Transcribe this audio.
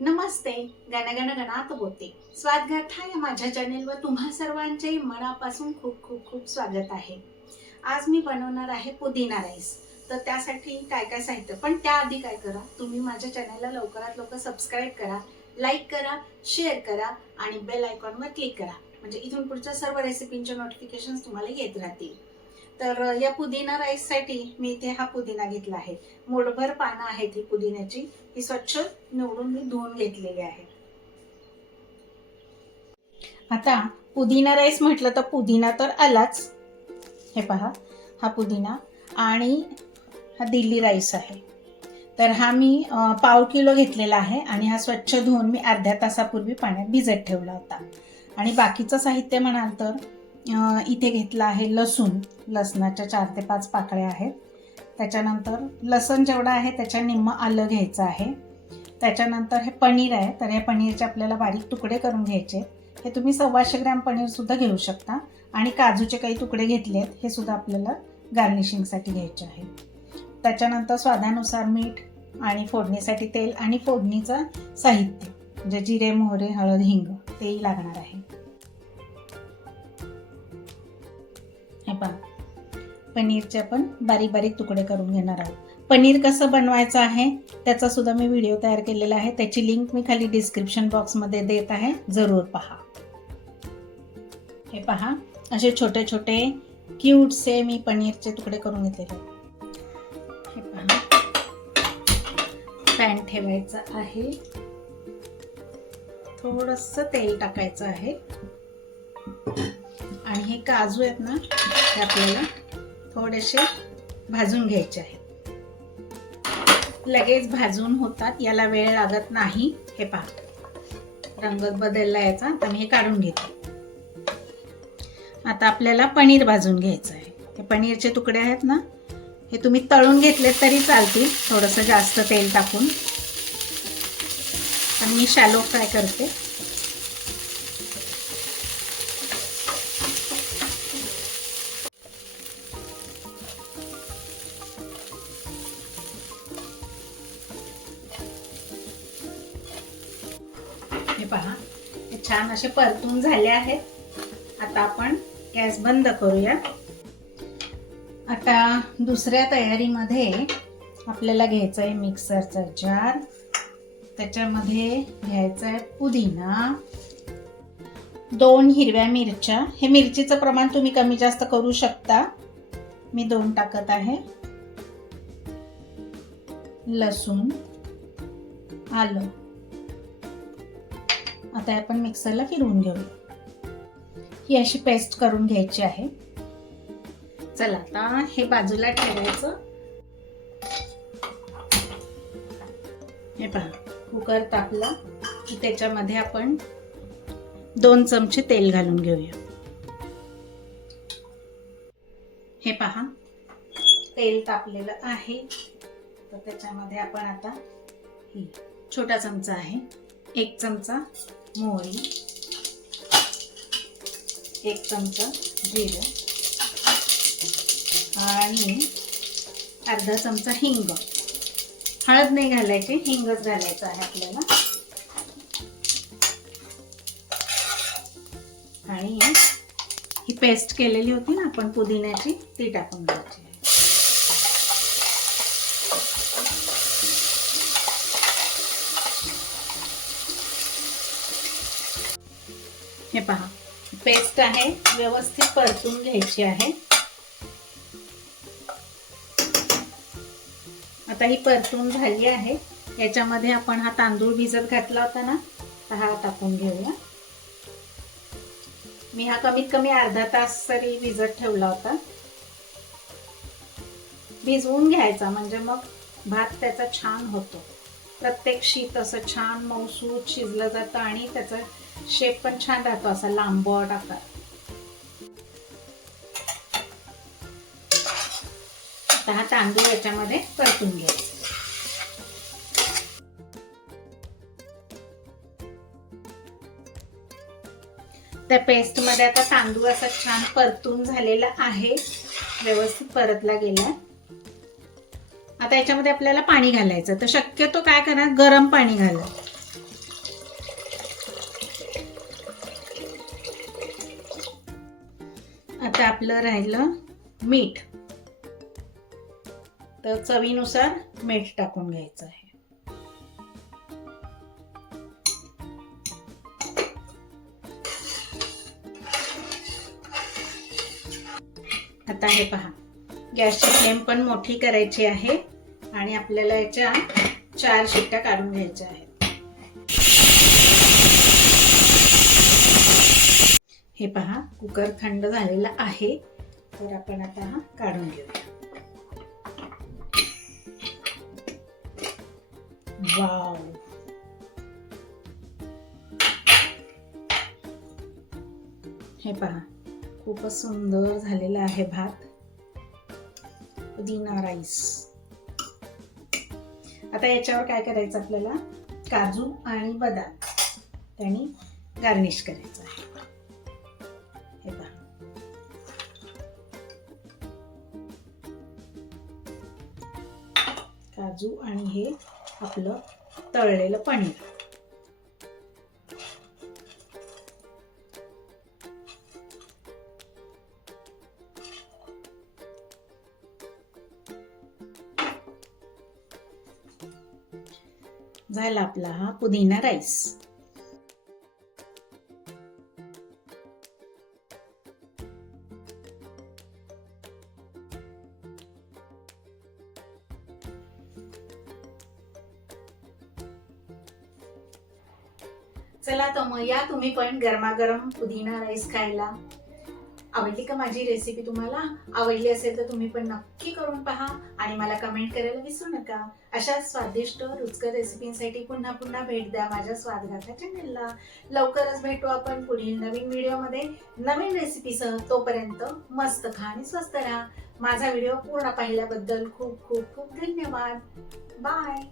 नमस्ते. गणगण गणात बोलते. स्वागत आहे माझ्या चॅनेलवर. तुम्हा सर्वांचे मनापासून खूप खूप खूप स्वागत आहे. आज मी बनवणार आहे पुदिना राईस. तर त्यासाठी काय काय साहित्य, पण त्याआधी काय करा, तुम्ही माझ्या चॅनेलला लवकरात लवकर सबस्क्राईब करा, लाईक करा, शेअर करा आणि बेल आयकॉनवर क्लिक करा. म्हणजे इथून पुढच्या सर्व रेसिपींचे नोटिफिकेशन्स तुम्हाला येत राहतील. तर या पुदिना राईससाठी मी इथे हा पुदिना घेतला आहे. मूठभर पानं आहेत ही पुदिन्याची. ही स्वच्छ निवडून मी धुवून घेतलेली आहे. आता पुदिना राईस म्हटलं तर पुदिना तर आलाच. हे पहा, हा पुदिना आणि हा दिल्ली राईस आहे. तर हा मी पाव किलो घेतलेला आहे आणि हा स्वच्छ धुवून मी अर्ध्या तासापूर्वी पाण्यात भिजत ठेवला होता. आणि बाकीचं साहित्य म्हणाल तर इथे घेतलं आहे लसूण. लसणाच्या 4 ते 5 पाकळ्या आहेत. त्याच्यानंतर लसण जेवढा आहे त्याच्या निम्म आलं घ्यायचं आहे. त्याच्यानंतर हे पनीर आहे, तर हे पनीरचे आपल्याला बारीक तुकडे करून घ्यायचे. हे तुम्ही 125 ग्रॅम पनीर सुद्धा घेऊ शकता. आणि काजूचे काही तुकडे घेतलेत, हे सुद्धा आपल्याला गार्निशिंगसाठी घ्यायचे आहे. त्याच्यानंतर स्वादानुसार मीठ आणि फोडणीसाठी तेल आणि फोडणीचं साहित्य म्हणजे जिरे, मोहरे, हळद, हिंग तेही लागणार आहे. हे पहा, पनीरचे आपण बारीक बारीक तुकडे करून घेणार आहोत. पनीर कसं बनवायचं आहे त्याचा सुद्धा मी व्हिडिओ तयार केलेला आहे. त्याची लिंक मी खाली डिस्क्रिप्शन बॉक्समध्ये देत आहे, जरूर पहा. हे पहा, असे छोटे छोटे क्यूटसे मी पनीरचे तुकडे करून घेतलेले आहेत. हे पहा, पॅन ठेवायचं आहे, थोडंसं तेल टाकायचं आहे आणि हे काजू आहेत ना, ते आपल्याला थोडेसे भाजून घ्यायचे आहेत. लगेच भाजून होतात, याला वेळ लागत नाही. हे पहा, रंग बदलला याचा. आता मी हे काढून घेते. आता आपल्याला पनीर भाजून घ्यायचं आहे. हे पनीरचे तुकडे आहेत ना, हे तुम्ही तळून घेतले तरी चालतील, थोडंसं जास्त तेल टाकून. पण मी शॅलो फ्राय करते. हे पहा, हे छान असे परतून झाले आहेत. आता आपण गॅस बंद करूया. आता दुसऱ्या तयारीमध्ये आपल्याला घ्यायचं आहे मिक्सरचा जार. त्याच्यामध्ये घ्यायचं आहे पुदिना, 2 हिरव्या मिरच्या. हे मिरचीचं प्रमाण तुम्ही कमी जास्त करू शकता, मी 2 टाकत आहे. लसूण, आलं. आता आपण मिक्सरला फिरवून घेऊ. ही अशी पेस्ट करून घ्यायची आहे. चला, आता हे बाजूला ठेवायचं. हे पहा, कुकर तापला की त्याच्यामध्ये आपण 2 चमचे तेल घालून घेऊया. हे पहा, तेल तापलेलं आहे. तर त्याच्यामध्ये आपण आता ही छोटा चमचा आहे, 1 चमचा मोहरी, 1 चमचा जिरं आणि अर्धा चमचा हिंग. हळद नाही घालायची, हिंगच घालायचं आहे आपल्याला. आणि ही पेस्ट केलेली होती ना आपण पुदिन्याची, ती टाकून द्यायची. हे पहा, पेस्ट आहे, व्यवस्थित परतून घ्यायची आहे. आता ही परतून झाली आहे. याच्यामध्ये आपण हा तांदूळ भिजत घातला होता ना, तर हा टाकून घेऊया. मी हा कमीत कमी अर्धा तास तरी भिजत ठेवला होता. भिजवून घ्यायचा म्हणजे मग भात त्याचा छान होतो. प्रत्येक शीत असं छान मऊसूत शिजलं जातं आणि त्याचा शेप पण छान राहतो, असा लांबट आकार. आता हा तांदूळ याच्यामध्ये परतून घ्यायचा. त्या पेस्ट मध्ये आता तांदूळ असा छान परतून झालेला आहे, व्यवस्थित परतला गेला. आता याच्यामध्ये आपल्याला पाणी घालायचं. तर शक्यतो काय करा, गरम पाणी घाला. आपलं राहिलं मीठ. तर चवीनुसार मीठ टाकून घ्यायचं आहे. आता हे पहा, गॅसची फ्लेम पण मोठी करायची आहे आणि आपल्याला याच्या 4 शिट्ट्या काढून घ्यायच्या आहेत. हे पहा, कुकर थंड झालेला आहे, तर आपण आता हा काढून घेऊया. वाव, हे पहा, खूपच सुंदर झालेला आहे भात, पुदिना राईस. आता याच्यावर काय करायचं, आपल्याला काजू आणि बदाम त्यांनी गार्निश करायचं आहे. हे पहा, काजू आणि हे आपलं तळलेलं पनीर. झाला आपला हा पुदिना राईस. चला तर मग या तुम्ही पण गरमागरम पुदिना राईस खायला. आवडली का माझी रेसिपी? तुम्हाला आवडली असेल तर तुम्ही पण नक्की करून पहा आणि मला कमेंट करायला विसरू नका. अशा स्वादिष्ट रुचकर रेसिपींसाठी पुन्हा पुन्हा भेट द्या माझ्या स्वादगाथा चॅनलला. लवकरच भेटू आपण पुढील नवीन व्हिडिओमध्ये नवीन रेसिपीसह. तोपर्यंत मस्त खा आणि स्वस्त राहा. माझा व्हिडिओ पूर्ण पाहिल्याबद्दल खूप खूप खूप धन्यवाद. बाय.